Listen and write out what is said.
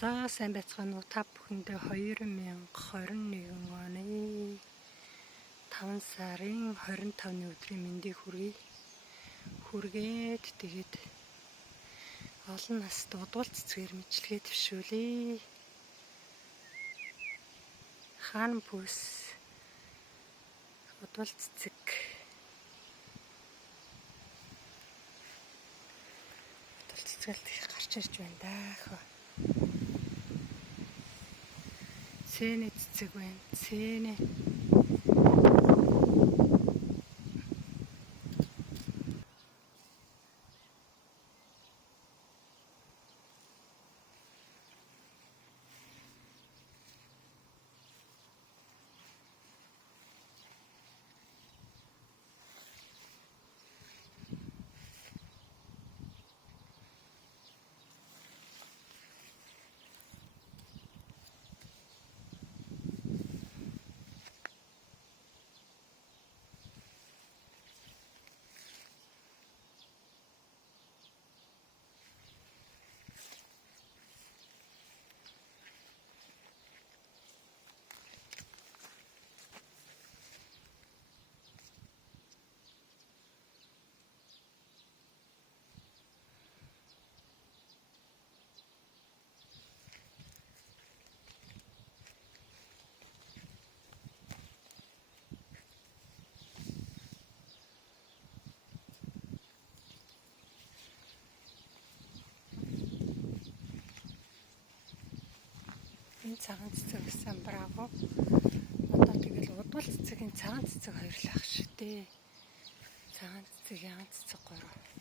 За сайн байцгаана уу та бүхэндээ 2021 оны 5 сарын 25-ны өдрийн мэндийг хүргээд тэгээд олон нас дудуул цэцгээр мэдлэгээ твшүүлээ. Хаан бүс дудуул цэцэг цэцгэлт их гарч ирж байна даа. Цэний цэцэг байна. Цэний энэ цагаан цэцэг гэсэн браво. Одоо тэгэл удвал цэцэгийн цагаан цэцэг хоёр л ах шүү дээ. Цагаан цэцэг, ягаан цэцэг 3.